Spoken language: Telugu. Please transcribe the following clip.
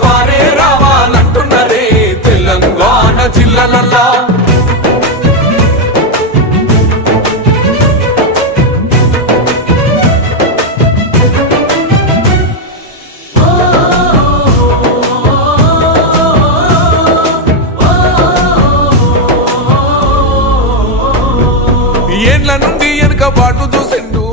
క్వారే రావాలంటున్నారే తెలంగాణ జిల్లలల్లా. ఏండ్ల నుండి వెనుక బాటు చూసిండు.